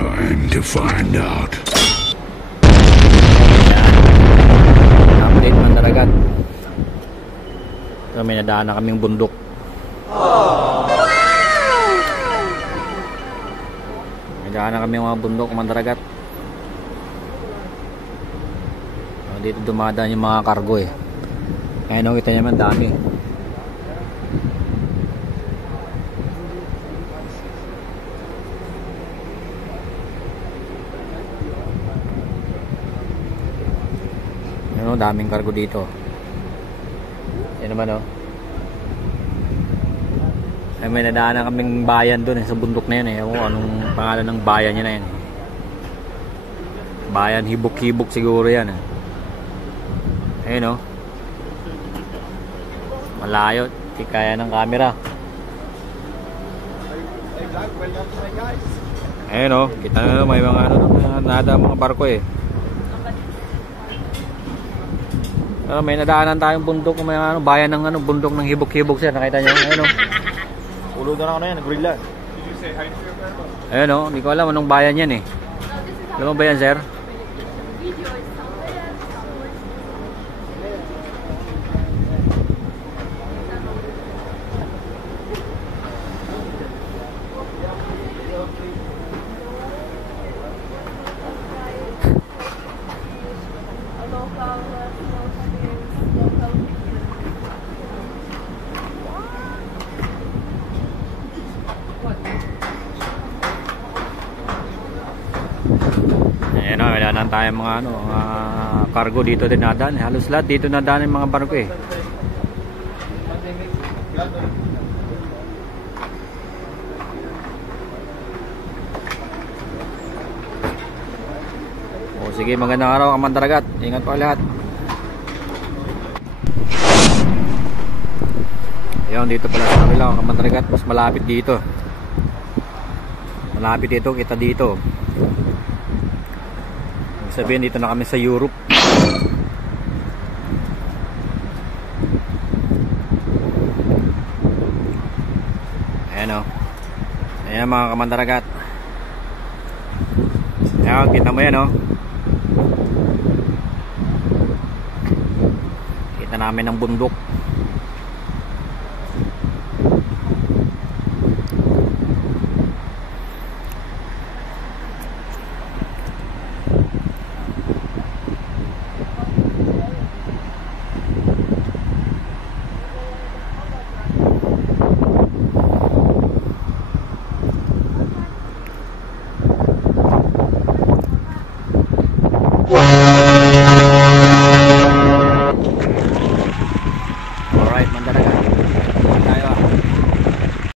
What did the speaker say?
Time to find out. Update man talaga. So, may nadaan na kaming bundok. May nadaan na kaming mga bundok, Mandaragat. So, dito dumadaan yung mga kargo eh. Kaya nung kita naman dami. Ano, daming kargo dito. Yan naman oh. Ay, may nadaanan kaming bayan doon eh, sa bundok na yan eh. Ewan ko anong pangalan ng bayan niya na yan. Bayan Hibok-Hibok siguro yan eh. Ayun oh. Malayo, di kaya ng camera. Ayun oh, kita na may mga ano, nada mga barko eh. Pero may nadaanan tayong bundok, may ano, bayan ng ano, bundok ng Hibok-Hibok sir, nakita niyo? Ayun oh. Ulo doon ako na yan, gorilla. Ayun oh, hindi ko alam anong bayan yan eh. Alam mo ba yan sir? Ayan o, wala lang tayong mga ano, cargo dito din nadaan. Halos lahat dito nadaan yung mga barko eh. O sige, magandang araw Mandaragat. Ingat po lahat. Ayan, dito pala sa kabila Mandaragat, mas malapit dito. Malapit dito, kita dito. Sabihin dito na kami sa Europe. Ayan o. Ayan mga Mandaragat. Ayan, kita mo yan o. Kita namin ang bundok. Alright, Mandaragat.